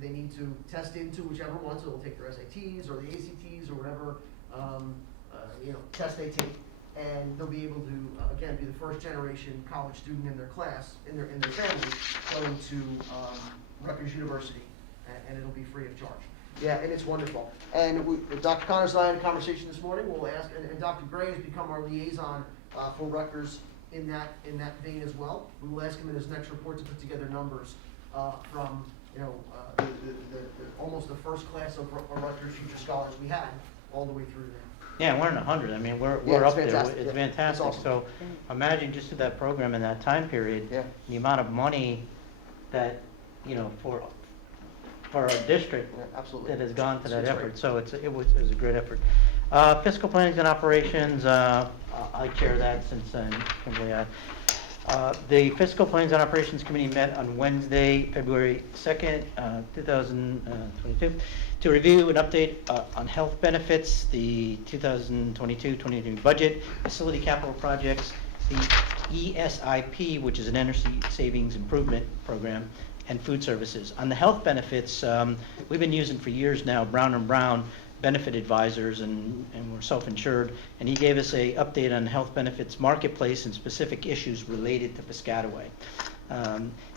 They need to test into whichever one, so they'll take their SATs or the ACTs or whatever test they take, and they'll be able to again be the first generation college student in their class, in their family, going to Rutgers University, and it'll be free of charge. Yeah, and it's wonderful. And Dr. Connors and I had a conversation this morning. We'll ask, and Dr. Gray has become our liaison for Rutgers in that vein as well. We will ask him in his next report to put together numbers from almost the first class of Rutgers future scholars we had all the way through there. Yeah, we're in 100. I mean, we're up fantastic. there. It's Yeah. fantastic. It's awesome. So imagine just through that program in that time period, the amount of money that for our district that has gone to that effort. Right. So it was a great effort. Fiscal planning and operations. I chair that since Kimberly. The Fiscal Plans and Operations Committee met on Wednesday, February 2nd, 2022, to review an update on health benefits, the 2022-2023 budget, facility capital projects, the ESIP, which is an energy savings improvement program, and food services. On the health benefits, we've been using for years now Brown & Brown benefit advisors, and we're self-insured, and he gave us a update on health benefits marketplace and specific issues related to Piscataway,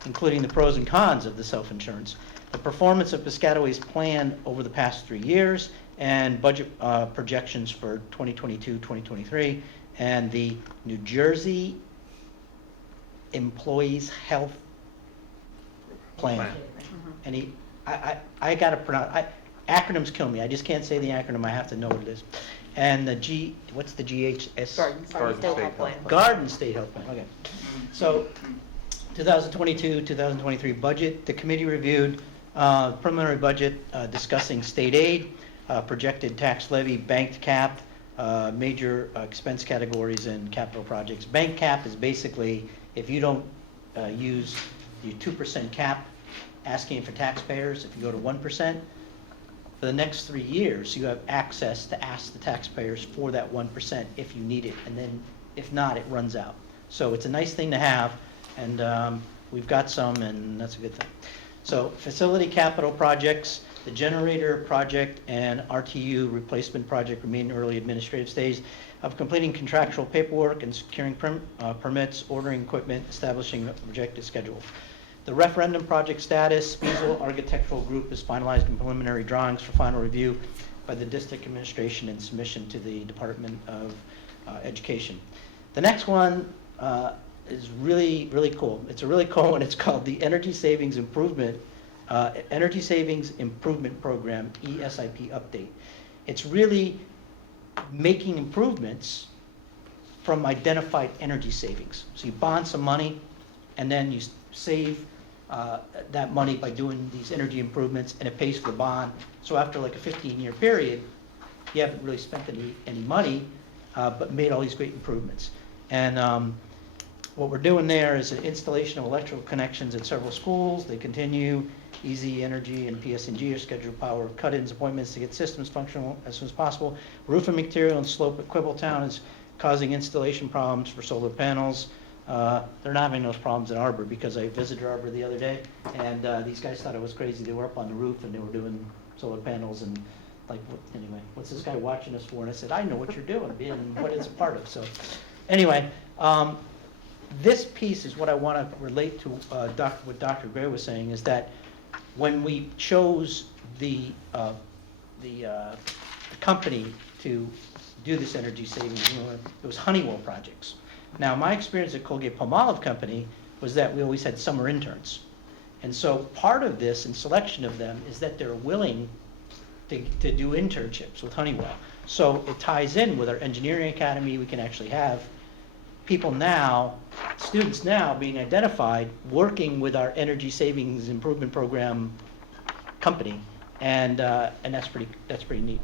including the pros and cons of the self-insurance, the performance of Piscataway's plan over the past 3 years, and budget projections for 2022-2023, and the New Jersey Employees Health Plan. And I got to pronounce. Acronyms kill me. I just can't say the acronym. I have to know what it is. And the what's the GHS? Garden State Health Plan. Garden State Health Plan. Okay. So 2022-2023 budget. The committee reviewed preliminary budget discussing state aid, projected tax levy, banked cap, major expense categories, and capital projects. Bank cap is basically if you don't use your 2% cap, asking for taxpayers. If you go to 1%. For the next 3 years, you have access to ask the taxpayers for that 1% if you need it, and then if not, it runs out. So it's a nice thing to have, and we've got some, and that's a good thing. So facility capital projects, the generator project and RTU replacement project remain in early administrative stage of completing contractual paperwork and securing permits, ordering equipment, establishing a projected schedule. The referendum project status, Spiesel Architectural Group is finalizing preliminary drawings for final review by the district administration and submission to the Department of Education. The next one is really, really cool. It's a really cool one. It's called the Energy Savings Improvement Program, ESIP update. It's really making improvements from identified energy savings. So you bond some money and then you save that money by doing these energy improvements, and it pays for the bond. So after like a 15-year period, you haven't really spent any money, but made all these great improvements. And what we're doing there is an installation of electrical connections at several schools. They continue. Easy Energy and PSNG are scheduled power cut-ins appointments to get systems functional as soon as possible. Roofing material and slope at Quibbletown is causing installation problems for solar panels. They're not having those problems at Arbor because I visited Arbor the other day, and these guys thought it was crazy. They were up on the roof and they were doing solar panels, and anyway, what's this guy watching us for? And I said, I know what you're doing and what it's a part of. So anyway, this piece is what I want to relate to what Dr. Gray was saying, is that when we chose the company to do this energy savings, it was Honeywell projects. Now, my experience at Colgate-Palmolive Company was that we always had summer interns. And so part of this and selection of them is that they're willing to do internships with Honeywell. So it ties in with our engineering academy. We can actually have people now, students now being identified, working with our energy savings improvement program company. And that's pretty neat.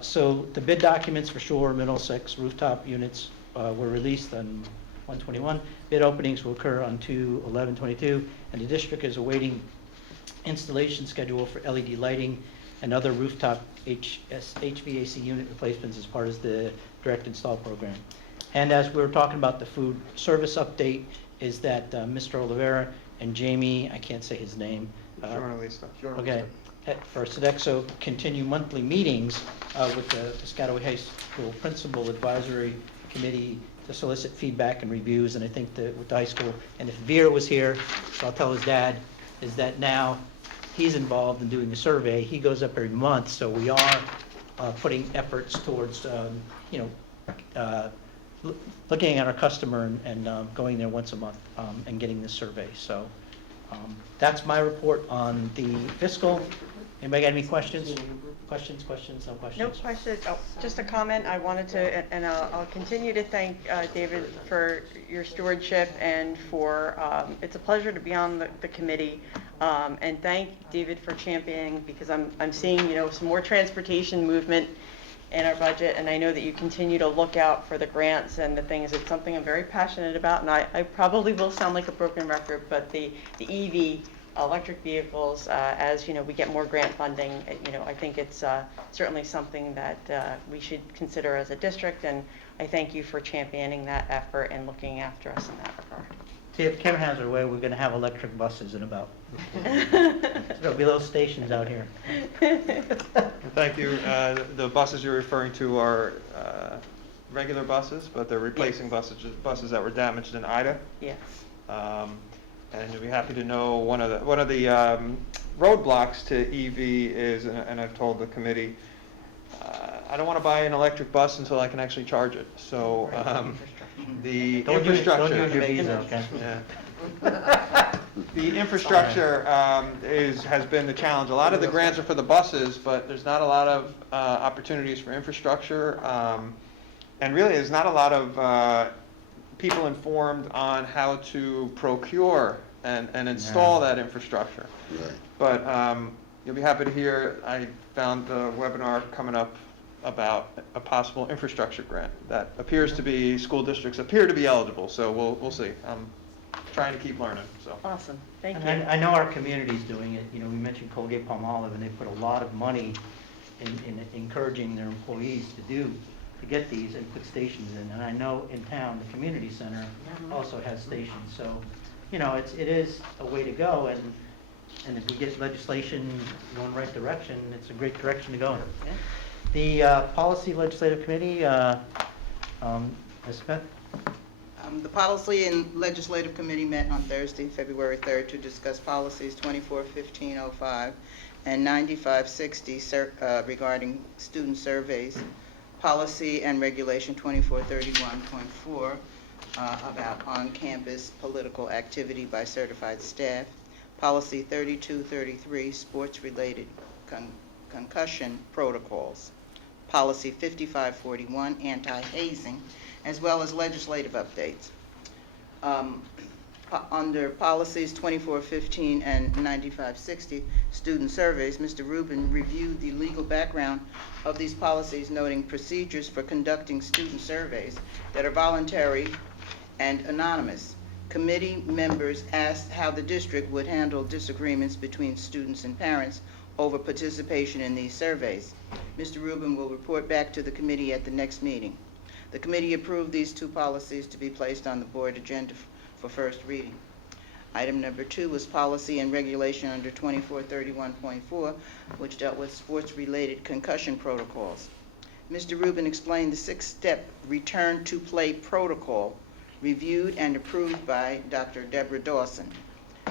So the bid documents for Shore, Middlesex rooftop units were released on 1/21. Bid openings will occur on 2/11/22, and the district is awaiting installation schedule for LED lighting and other rooftop HVAC unit replacements as part of the direct install program. And as we were talking about the food service update, is that Mr. Oliveira and Jamie, I can't say his name, Journalista. Okay, for Sodexo, continue monthly meetings with the Piscataway High School Principal Advisory Committee to solicit feedback and reviews, and I think that with the high school, and if Veer was here, so I'll tell his dad, is that now he's involved in doing the survey. He goes up every month, so we are putting efforts towards, looking at our customer and going there once a month and getting this survey. So that's my report on the fiscal. Anybody got any questions? Questions, no questions? No questions. Oh, just a comment. I wanted to, and I'll continue to thank David for your stewardship and for, it's a pleasure to be on the committee. And thank David for championing, because I'm seeing, some more transportation movement in our budget, and I know that you continue to look out for the grants and the things. It's something I'm very passionate about, and I probably will sound like a broken record, but the EV, electric vehicles, as we get more grant funding, I think it's certainly something that we should consider as a district, and I thank you for championing that effort and looking after us in that regard. See, if Kim has her way, we're going to have electric buses in about, there'll be little stations out here. Thank you. The buses you're referring to are regular buses, but they're replacing buses that were damaged in Ida. Yes. And you'll be happy to know one of the roadblocks to EV is, and I've told the committee, I don't want to buy an electric bus until I can actually charge it. So the infrastructure. Don't use your visa, okay? Yeah. The infrastructure has been the challenge. A lot of the grants are for the buses, but there's not a lot of opportunities for infrastructure. And really, there's not a lot of people informed on how to procure and install that infrastructure. Right. But you'll be happy to hear I found the webinar coming up about a possible infrastructure grant that appears to be, school districts appear to be eligible, so we'll see. I'm trying to keep learning, so. Awesome. Thank you. And I know our community's doing it. We mentioned Colgate-Palmolive, and they put a lot of money in encouraging their employees to get these and put stations in. And I know in town, the community center also has stations. So, it is a way to go. And if we get legislation going in the right direction, it's a great direction to go in. Yeah. The Policy Legislative Committee, Ms. Smith? The Policy and Legislative Committee met on Thursday, February 3rd, to discuss policies 241505 and 9560 regarding student surveys, policy and regulation 2431.4 about on-campus political activity by certified staff, policy 3233 sports-related concussion protocols, policy 5541 anti-hazing, as well as legislative updates. Under policies 2415 and 9560, student surveys, Mr. Rubin reviewed the legal background of these policies, noting procedures for conducting student surveys that are voluntary and anonymous. Committee members asked how the district would handle disagreements between students and parents over participation in these surveys. Mr. Rubin will report back to the committee at the next meeting. The committee approved these two policies to be placed on the board agenda for first reading. Item number 2 was policy and regulation under 2431.4, which dealt with sports-related concussion protocols. Mr. Rubin explained the 6-step return to play protocol reviewed and approved by Dr. Deborah Dawson.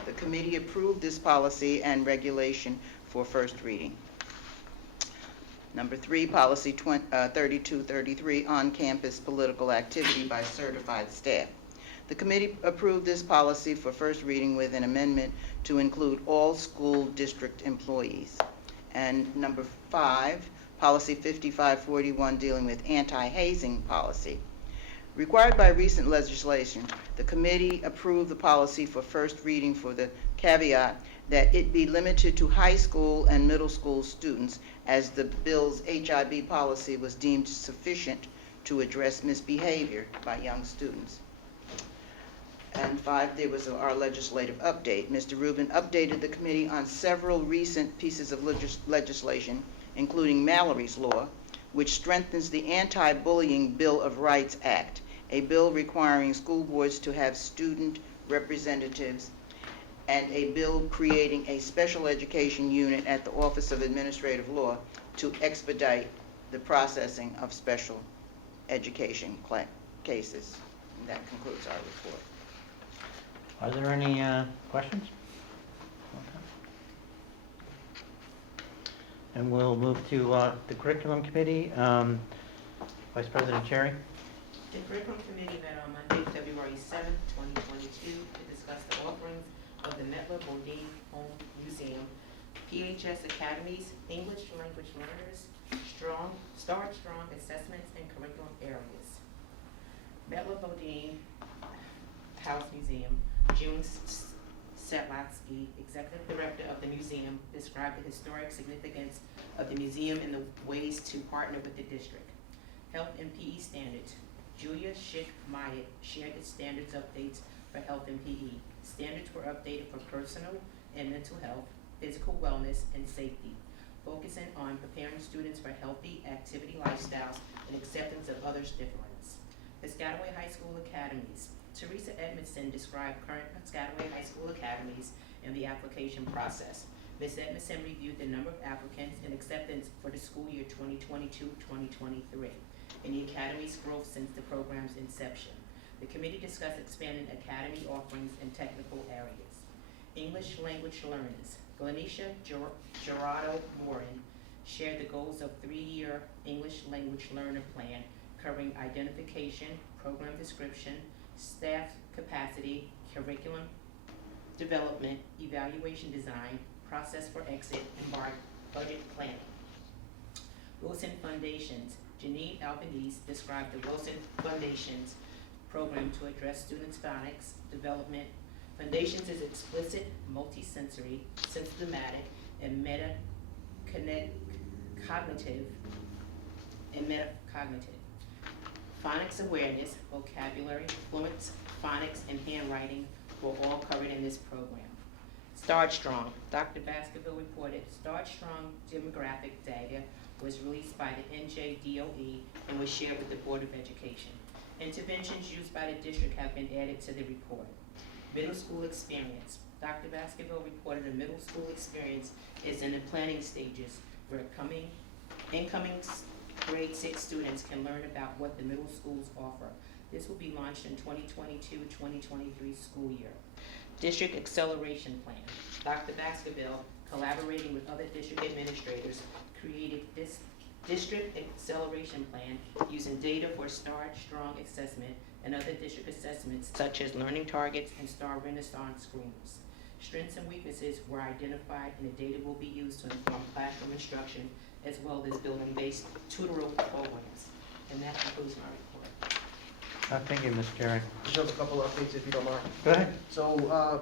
The committee approved this policy and regulation for first reading. Number 3, policy 3233, on-campus political activity by certified staff. The committee approved this policy for first reading with an amendment to include all school district employees. And number 5, policy 5541, dealing with anti-hazing policy. Required by recent legislation, the committee approved the policy for first reading for the caveat that it be limited to high school and middle school students, as the bill's HIB policy was deemed sufficient to address misbehavior by young students. And 5, there was our legislative update. Mr. Rubin updated the committee on several recent pieces of legislation, including Mallory's Law, which strengthens the Anti-Bullying Bill of Rights Act, a bill requiring school boards to have student representatives and a bill creating a special education unit at the Office of Administrative Law to expedite the processing of special education cases. And that concludes our report. Are there any questions? Okay. And we'll move to the Curriculum Committee. Vice President Cherry? The Curriculum Committee met on Monday, February 7th, 2022, to discuss the offerings of the Metler Bodine Home Museum, PHS Academies, English Language Learners, Start Strong Assessments, and Curriculum Areas. Metler Bodine House Museum, June Setlatsky, Executive Director of the museum, described the historic significance of the museum and the ways to partner with the district. Health and PE standards. Julia Schick-Myatt shared the standards updates for health and PE. Standards were updated for personal and mental health, physical wellness, and safety, focusing on preparing students for healthy activity lifestyles and acceptance of others' difference. Piscataway High School Academies. Teresa Edmondson described current Piscataway High School academies and the application process. Ms. Edmondson reviewed the number of applicants and acceptance for the school year 2022-2023 and the academy's growth since the program's inception. The committee discussed expanding academy offerings in technical areas. English language learners. Glenisha Gerardo Morin shared the goals of 3-year English language learner plan covering identification, program description, staff capacity, curriculum development, evaluation design, process for exit, and budget planning. Wilson Foundations. Janine Albanese described the Wilson Foundations program to address students' phonics development. Foundations is explicit, multisensory, systematic, and metacognitive. Phonics awareness, vocabulary, fluent phonics, and handwriting were all covered in this program. Start Strong. Dr. Baskerville reported Start Strong demographic data was released by the NJDOE and was shared with the Board of Education. Interventions used by the district have been added to the report. Middle school experience. Dr. Baskerville reported a middle school experience is in the planning stages where incoming grade 6 students can learn about what the middle schools offer. This will be launched in 2022-2023 school year. District Acceleration Plan. Dr. Baskerville, collaborating with other district administrators, created this District Acceleration Plan using data for Start Strong assessment and other district assessments such as learning targets and Star Renaissance screens. Strengths and weaknesses were identified and the data will be used to inform classroom instruction as well as building-based tutorial programs. And that concludes my report. Thank you, Ms. Cherry. Just have a couple of updates if you don't mind. Go ahead. So,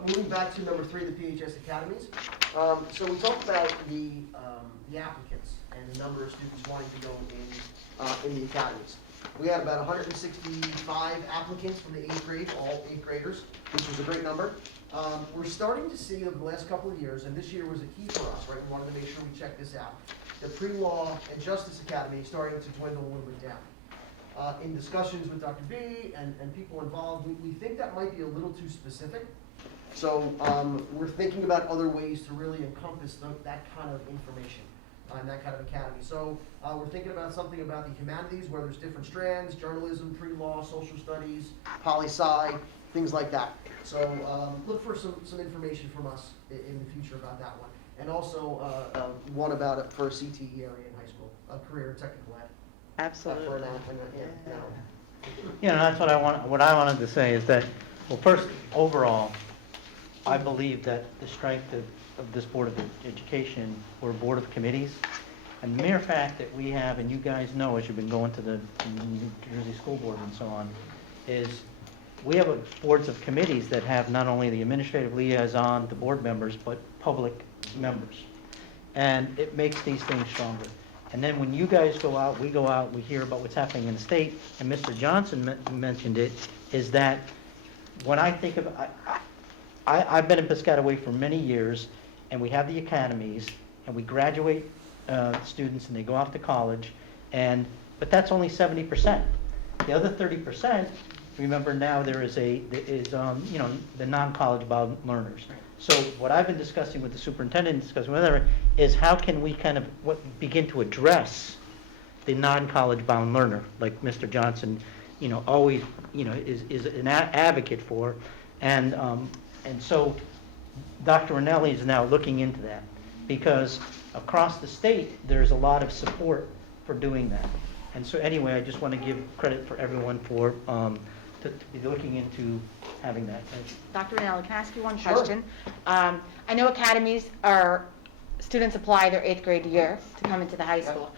moving back to number 3, the PHS Academies. So we talked about the applicants and the number of students wanting to go in the academies. We had about 165 applicants from the 8th grade, all 8th graders, which was a great number. We're starting to see over the last couple of years, and this year was a key for us, right? We wanted to make sure we check this out. The Pre-Law and Justice Academy is starting to dwindle a little bit down. In discussions with Dr. B and people involved, we think that might be a little too specific. So we're thinking about other ways to really encompass that kind of information and that kind of academy. So we're thinking about something about the humanities where there's different strands, journalism, pre-law, social studies, poli-sci, things like that. So look for some information from us in the future about that one. And also one about it for a CTE area in high school, a career technical ed. Absolutely. You know, that's what I wanted to say is that, well, first, overall, I believe that the strength of this Board of Education, or Board of Committees, and the mere fact that we have, and you guys know as you've been going to the New Jersey School Board and so on, is we have boards of committees that have not only the administrative liaison, the board members, but public members. And it makes these things stronger. And then when you guys go out, we go out, we hear about what's happening in the state, and Mr. Johnson mentioned it, is that when I think of, I've been in Piscataway for many years, and we have the academies, and we graduate students, and they go off to college, but that's only 70%. The other 30%, remember now there is the non-college bound learners. So what I've been discussing with the superintendent, discussing with her, is how can we kind of begin to address the non-college bound learner, like Mr. Johnson, always, is an advocate for. And so Dr. Rinelli is now looking into that, because across the state, there's a lot of support for doing that. And so anyway, I just want to give credit for everyone for to be looking into having that. Dr. Rinaldi, can I ask you one Sure. question? I know academies students apply their 8th grade year to come into the high school.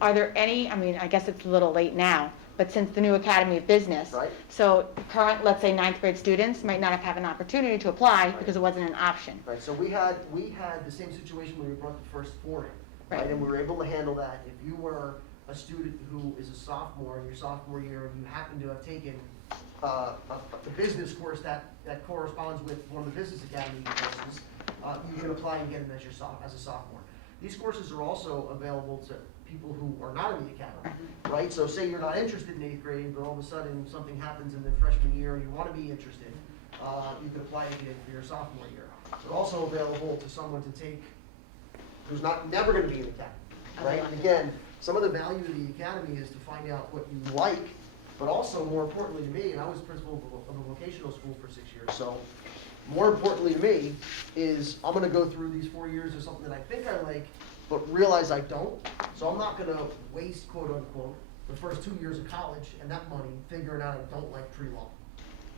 Are there any, I guess it's a little late now, but since the new Academy of Business. Right. So current, let's say 9th grade students might not have had an opportunity to apply Right. because it wasn't an option. Right, so we had the same situation when we brought the first 4 in, right? Right. And we were able to handle that. If you were a student who is a sophomore in your sophomore year and you happen to have taken a business course that corresponds with one of the business academy courses, you can apply and get it as a sophomore. These courses are also available to people who are not in the academy, right? So say you're not interested in 8th grade, but all of a sudden something happens in the freshman year and you want to be interested, you can apply again for your sophomore year. They're also available to someone to take who's never going to be in the academy, right? And again, some of the value of the academy is to find out what you like, but also more importantly to me, and I was principal of a vocational school for 6 years, so more importantly to me is I'm going to go through these 4 years of something that I think I like, but realize I don't. So I'm not going to waste, quote unquote, the first 2 years of college and that money figuring out I don't like pre-law.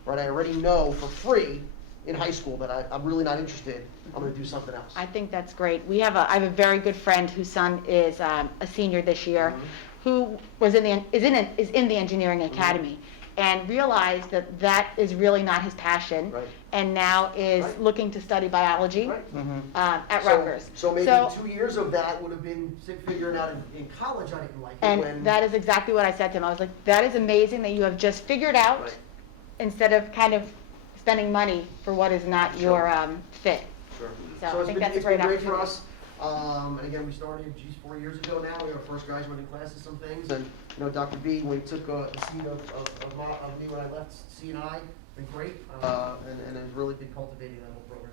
Right? I already know for free in high school that I'm really not interested. I'm going to do something else. I think that's great. I have a very good friend whose son is a senior this year, who is in the engineering academy, and realized that is really not his passion, Right. and now is Right. looking to study biology Right. at So- Rutgers. So maybe 2 years of that would have been figuring out in college I didn't like it when. And that is exactly what I said to him. I was like, that is amazing that you have just figured out, Right. instead of kind of spending money for what is not your fit. Sure. So I it's think been- that's a great It's been great for opportunity. us. And again, we started, 4 years ago now. We were our first graduating classes, some things. And, Dr. B, when he took the seat of me when I left C&I, been great. And has really been cultivating that whole program.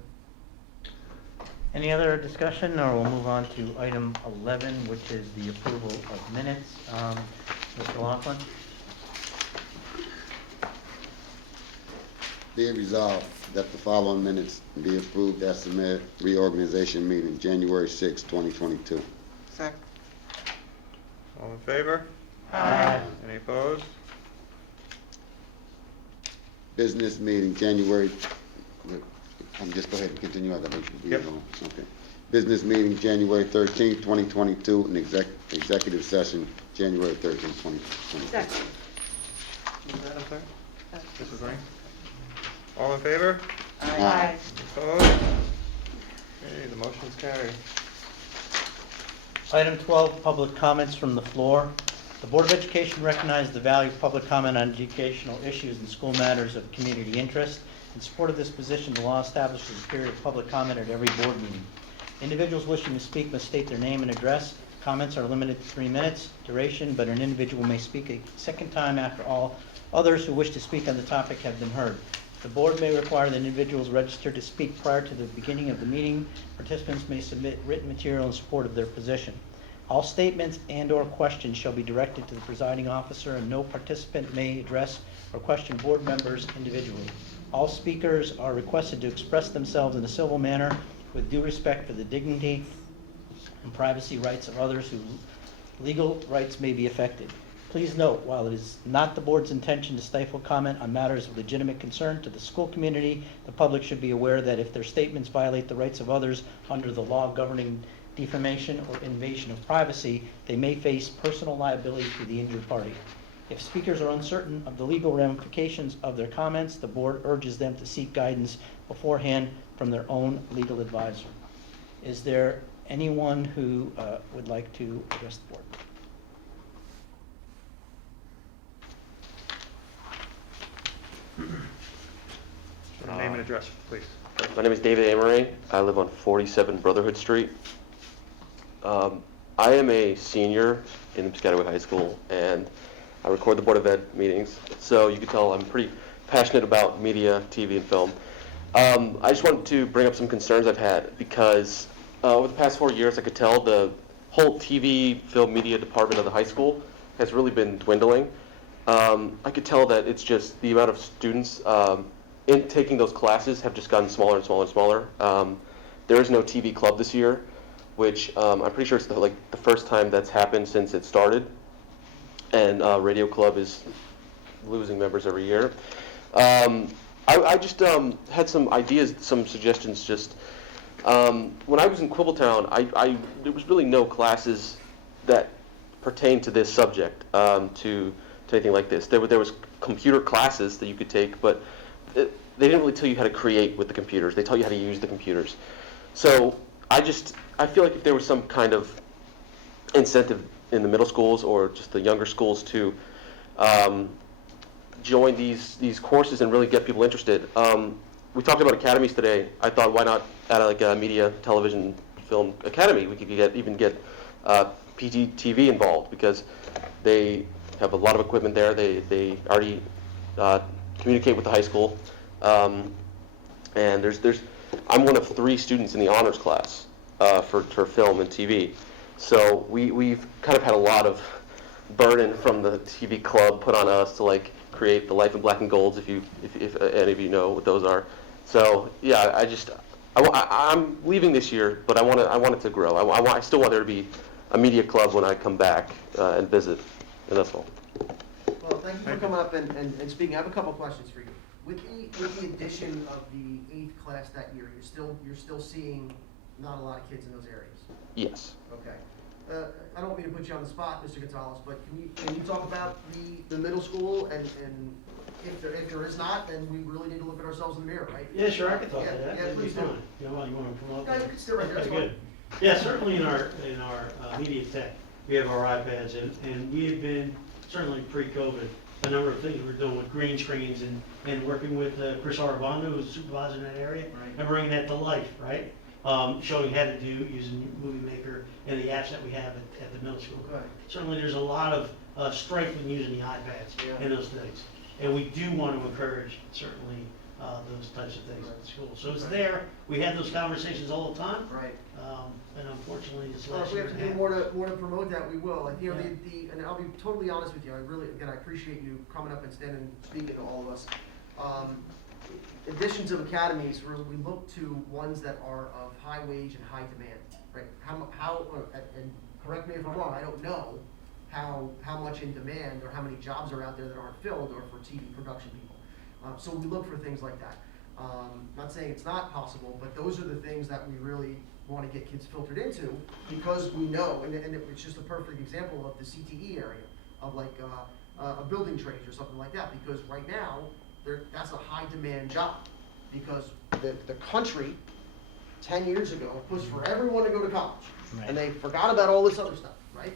Any other discussion, or we'll move on to item 11, which is the approval of minutes. Mr. Laughlin? Be it resolved that the following minutes be approved as submitted, reorganization meeting, January 6, 2022. Second. All in favor? Aye. Any opposed? Business meeting, January, just go ahead and continue. I gotta read Yep. it on. Okay. Business meeting, January 13, 2022, and executive session, January 13, 2022. Second. Who's that up there? Mrs. Ring? All in favor? Aye. Opposed? Okay, the motion's carried. Item 12, public comments from the floor. The Board of Education recognizes the value of public comment on educational issues and school matters of community interest. In support of this position, the law establishes a period of public comment at every board meeting. Individuals wishing to speak must state their name and address. Comments are limited to 3 minutes duration, but an individual may speak a second time after all others who wish to speak on the topic have been heard. The board may require that individuals register to speak prior to the beginning of the meeting. Participants may submit written material in support of their position. All statements and/or questions shall be directed to the presiding officer, and no participant may address or question board members individually. All speakers are requested to express themselves in a civil manner with due respect for the dignity and privacy rights of others whose legal rights may be affected. Please note, while it is not the board's intention to stifle comment on matters of legitimate concern to the school community, the public should be aware that if their statements violate the rights of others under the law governing defamation or invasion of privacy, they may face personal liability to the injured party. If speakers are uncertain of the legal ramifications of their comments, the board urges them to seek guidance beforehand from their own legal advisor. Is there anyone who would like to address the board? Name and address, please. My name is David Amory. I live on 47 Brotherhood Street. I am a senior in Piscataway High School, and I record the Board of Ed meetings, so you can tell I'm pretty passionate about media, TV, and film. I just wanted to bring up some concerns I've had because over the past 4 years, I could tell the whole TV, film, media department of the high school has really been dwindling. I could tell that it's just the amount of students in taking those classes have just gotten smaller and smaller and smaller. There is no TV club this year, which I'm pretty sure it's the first time that's happened since it started. And radio club is losing members every year. I just had some ideas, some suggestions. Just when I was in Quibbletown, there was really no classes that pertained to this subject, to anything like this. There was computer classes that you could take, but they didn't really tell you how to create with the computers. They taught you how to use the computers. So I feel like if there was some kind of incentive in the middle schools or just the younger schools to join these courses and really get people interested. We talked about academies today. I thought, why not add like a media, television, film academy? We could even get PTTV involved because they have a lot of equipment there. They already communicate with the high school, and I'm one of 3 students in the honors class for film and TV. So we've kind of had a lot of burden from the TV club put on us to like create the Life in Black and Golds, if any of you know what those are. So yeah, I'm leaving this year, but I want it to grow. I still want there to be a media club when I come back and visit, and that's all. Well, thank you for coming up and speaking. I have a couple questions for you. With the addition of the 8th class that year, you're still seeing not a lot of kids in those areas? Yes. Okay. I don't mean to put you on the spot, Mr. Gonzalez, but can you talk about the middle school, and if there is not, then we really need to look at ourselves in the mirror, right? Yeah, sure, I could talk to Yeah, that. yeah, That'd be please do. fine. You want to promote? Yeah, you can stay right there, Okay, that's fine. good. Yeah, certainly in our media tech, we have our iPads, and we have been, certainly pre-COVID, a number of things we're doing with green screens and working with Chris Arabando, who's a supervisor in that area, and bringing that to life, right? Showing how to do using Movie Maker and the apps that we have at the middle school. Right. Certainly, there's a lot of strength in using the iPads and those things. And we do want to encourage, certainly, those types of things at the school. So it's there. We have those conversations all the time. Right. And unfortunately, this Well, last if we year. have to do more to promote that, we will. And, you know, Yeah. and I'll be totally honest with you, I appreciate you coming up and standing and speaking to all of us. Additions of academies, we look to ones that are of high wage and high demand, right? And correct me if I'm wrong, I don't know how much in demand or how many jobs are out there that aren't filled or for TV production people. So we look for things like that. Not saying it's not possible, but those are the things that we really want to get kids filtered into, because we know, and it's just a perfect example of the CTE area, of like a building trades or something like that, because right now, that's a high demand job, because the country 10 years ago pushed for everyone to go to college, and they forgot about all this other stuff, right?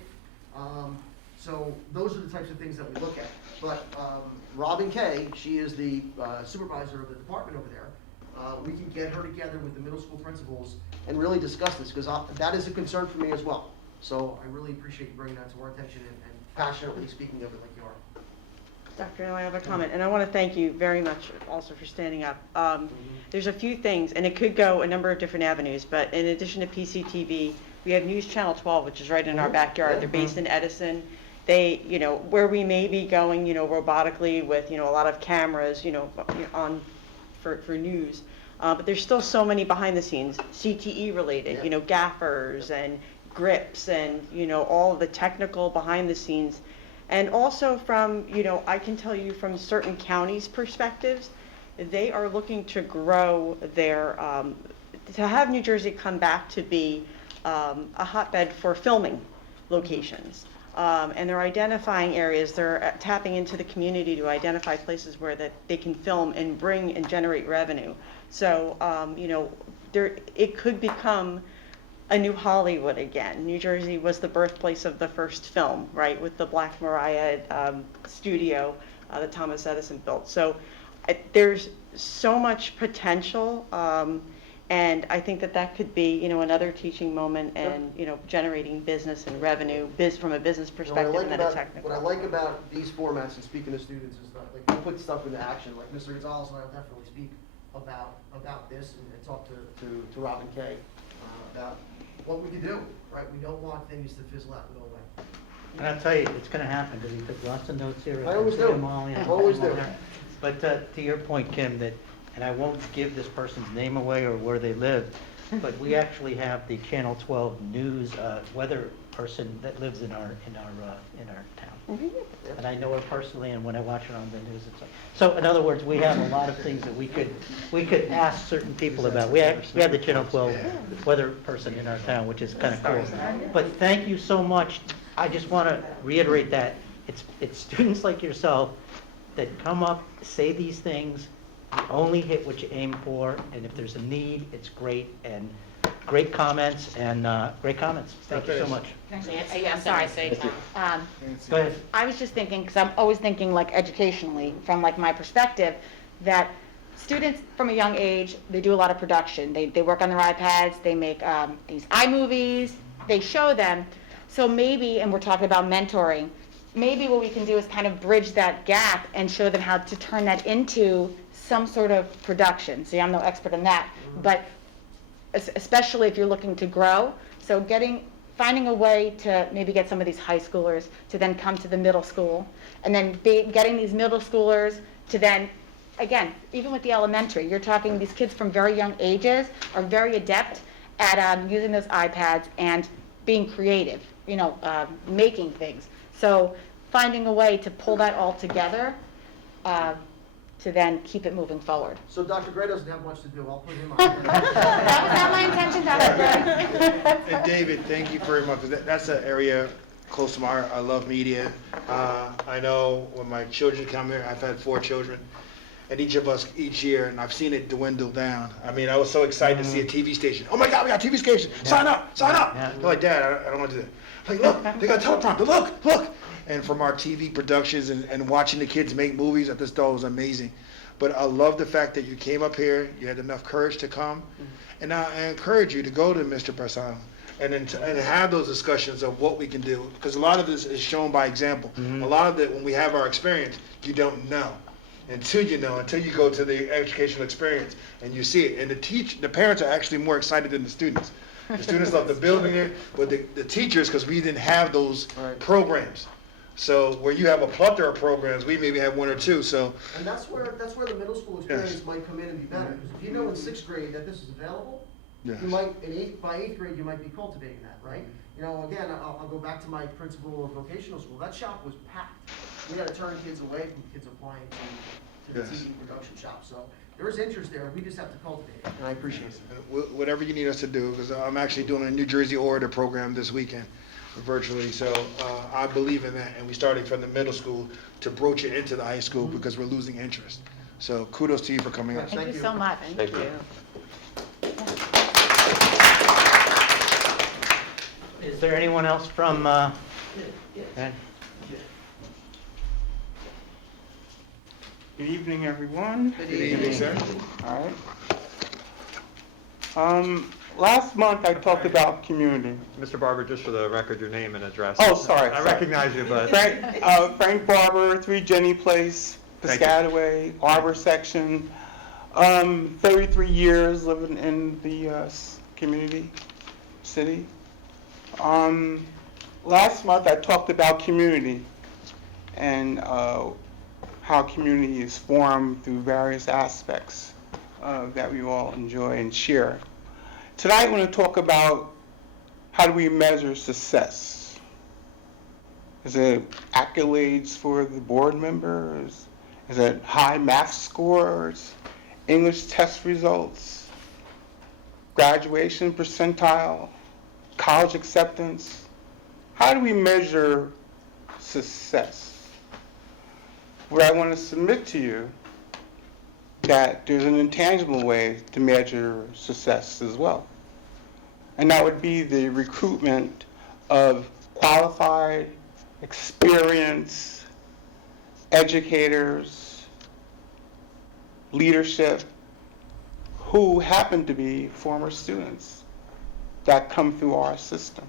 So those are the types of things that we look at. But Robin Kay, she is the supervisor of the department over there. We can get her together with the middle school principals and really discuss this, because that is a concern for me as well. So I really appreciate you bringing that to our attention and passionately speaking of it like you are. Dr. Hill, I have a comment, and I want to thank you very much also for standing up. There's a few things, and it could go a number of different avenues, but in addition to PCTV, we have News Channel 12, which is right in our backyard. They're based in Edison. They, where we may be going, robotically with, a lot of cameras, on for news. But there's still so many behind the scenes, CTE related, gaffers and grips and, all of the technical behind the scenes. And also from, I can tell you from certain counties' perspectives, they are looking to grow their, to have New Jersey come back to be a hotbed for filming locations. And they're identifying areas, they're tapping into the community to identify places where that they can film and bring and generate revenue. So, it could become a new Hollywood again. New Jersey was the birthplace of the first film, right, with the Black Maria studio that Thomas Edison built. So there's so much potential, and I think that could be, another teaching moment and, generating business and revenue, from a business perspective and then a technical. What I like about these formats and speaking to students is that, like, we put stuff into action. Like Mr. Gonzalez and I will definitely speak about this and talk to Robin Kay about what we can do, right? We don't want things to fizzle out and go away. And I'll tell you, it's gonna happen, because he took lots of notes here. I always can see do. them all, yeah. Always do. But to your point, Kim, that, and I won't give this person's name away or where they live, but we actually have the Channel 12 news weather person that lives in our town. And I know her personally, and when I watch her on the news, it's like, so in other words, we have a lot of things that we could ask certain people about. We have the Channel 12 weather person in our town, which is kind of cool. But thank you so much. I just want to reiterate that it's students like yourself that come up, say these things, you only hit what you aim for, and if there's a need, it's great, and great comments, and great comments. Thank you so much. I'm sorry. Go ahead. I was just thinking, because I'm always thinking like educationally, from like my perspective, that students from a young age, they do a lot of production. They work on their iPads, they make these iMovies, they show them. So maybe, and we're talking about mentoring, maybe what we can do is kind of bridge that gap and show them how to turn that into some sort of production. See, I'm no expert in that, but especially if you're looking to grow. So finding a way to maybe get some of these high schoolers to then come to the middle school, and then getting these middle schoolers to then, again, even with the elementary, you're talking these kids from very young ages are very adept at using those iPads and being creative, making things. So finding a way to pull that all together to then keep it moving forward. So Dr. Gray doesn't have much to do, I'll put him on. That was not my intention, Dr. Gray. And David, thank you very much, because that's an area close to my heart. I love media. I know when my children come here, I've had 4 children, and each of us each year, and I've seen it dwindle down. I mean, I was so excited to see a TV station. Oh my God, we got a TV station! Sign up! Sign up! Yeah. They're like, Dad, I don't want to do that. Like, look, they got a teleprompter. Look! And from our TV productions and watching the kids make movies, I just thought it was amazing. But I love the fact that you came up here, you had enough courage to come, and I encourage you to go to Mr. Persano and have those discussions of what we can do, because a lot of this is shown by example. A lot of it, when we have our experience, you don't know until you go to the educational experience and you see it. And the parents are actually more excited than the students. The students love the building it, but the teachers, because we didn't have those programs. So where you have a plethora of programs, we maybe have 1 or 2. So And that's where the middle school experience might come in and be better, because if you know in 6th grade that this is available, Yes. you might, by 8th grade, you might be cultivating that, right? Again, I'll go back to my principal of vocational school, that shop was packed. We had to turn kids away from kids applying to the Yes. TV production shop, so there is interest there, we just have to cultivate it, and I appreciate it. whatever you need us to do, because I'm actually doing a New Jersey Orator program this weekend virtually. So I believe in that, and we started from the middle school to broach it into the high school because we're losing interest. So kudos to you for coming up. Thank you so much. Thank you. Is there anyone else from, Ed? Good evening, everyone. Good Good evening, sir. All right. Last month, I talked about community. Mr. Barber, just for the record, your name and address. Oh, sorry. I recognize you, but. Frank Barber, 3 Jenny Place, Thank you. Piscataway, Arbor Section. 33 years living in the community, city. Last month, I talked about community and how community is formed through various aspects that we all enjoy and share. Tonight, I want to talk about how do we measure success. Is it accolades for the board members? Is it high math scores, English test results, graduation percentile, college acceptance? How do we measure success? What I want to submit to you that there's an intangible way to measure success as well. And that would be the recruitment of qualified, experienced educators, leadership, who happen to be former students that come through our system.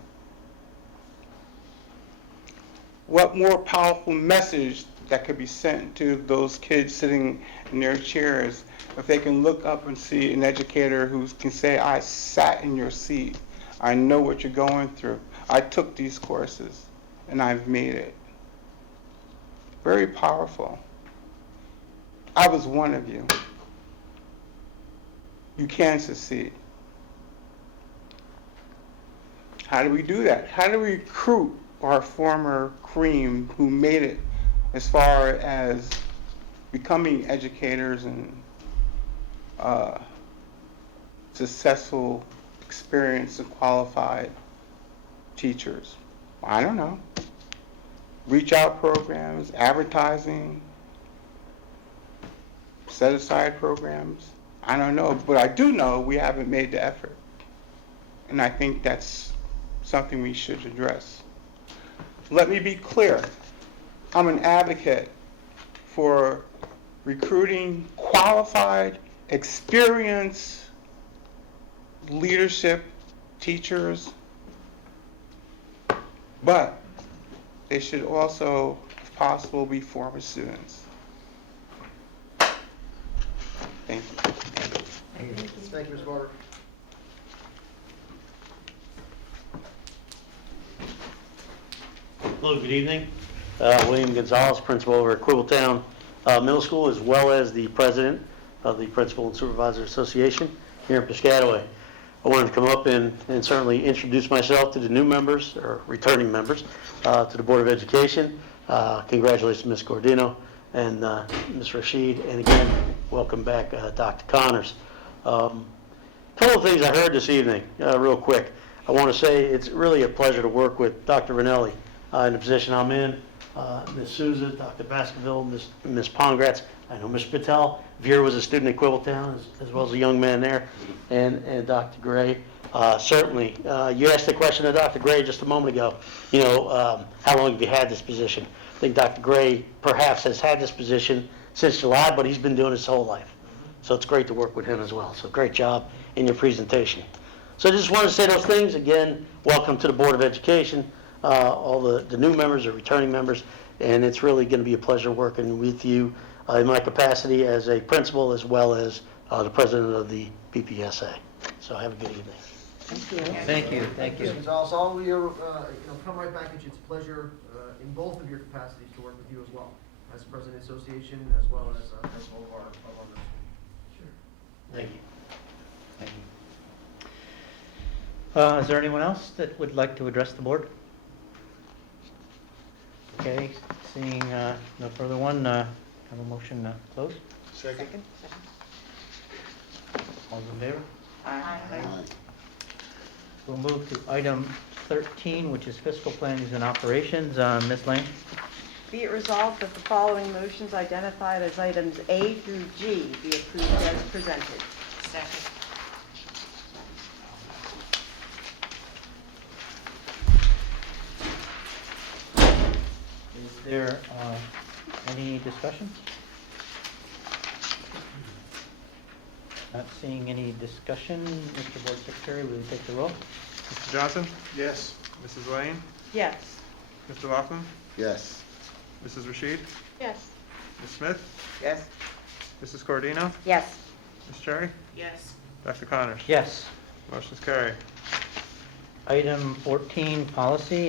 What more powerful message that could be sent to those kids sitting in their chairs. If they can look up and see an educator who can say, I sat in your seat, I know what you're going through, I took these courses, and I've made it. Very powerful. I was one of you. You can succeed. How do we do that? How do we recruit our former cream who made it as far as becoming educators and successful, experienced, and qualified teachers? I don't know. Reach out programs, advertising, set aside programs. I don't know, but I do know we haven't made the effort. And I think that's something we should address. Let me be clear. I'm an advocate for recruiting qualified, experienced leadership teachers, but they should also, if possible, be former students. Thank you. Thank you, Ms. Barber. Hello, good evening. William Gonzalez, principal over at Quibbletown Middle School, as well as the president of the Principal and Supervisor Association here in Piscataway. I wanted to come up and certainly introduce myself to the new members, or returning members, to the Board of Education. Congratulations, Ms. Gordino and Ms. Rashid, and again, welcome back, Dr. Connors. Couple of things I heard this evening, real quick. I want to say it's really a pleasure to work with Dr. Ranelli in the position I'm in. Ms. Souza, Dr. Baskerville, Ms. Pongratz. I know Ms. Patel. Veer was a student at Quibbletown, as well as a young man there, and Dr. Gray. Certainly, you asked the question of Dr. Gray just a moment ago, how long have you had this position? I think Dr. Gray perhaps has had this position since July, but he's been doing it his whole life. So it's great to work with him as well. So great job in your presentation. So I just wanted to say those things. Again, welcome to the Board of Education, all the new members or returning members, and it's really going to be a pleasure working with you in my capacity as a principal as well as the president of the BPSA. So have a good evening. Thank you, thank you. Mr. Gonzalez, all of you, come right back at you. It's a pleasure in both of your capacities to work with you as well, as president of the association, as well as principal of our middle school. Thank you. Thank you. Is there anyone else that would like to address the board? Okay, seeing no further one, have a motion to close? Second. All in favor? Aye. We'll move to item 13, which is fiscal plannings and operations. Ms. Lane? Be it resolved that the following motions identified as items A through G be approved as presented. Second. Is there any discussion? Not seeing any discussion. Mr. Board Secretary, will you take the roll? Mr. Johnson? Yes. Mrs. Lane? Yes. Mr. Laughlin? Yes. Mrs. Rashid? Yes. Ms. Smith? Yes. Mrs. Cordino? Yes. Ms. Cherry? Yes. Dr. Connors? Yes. Motion's carried. Item 14, policy.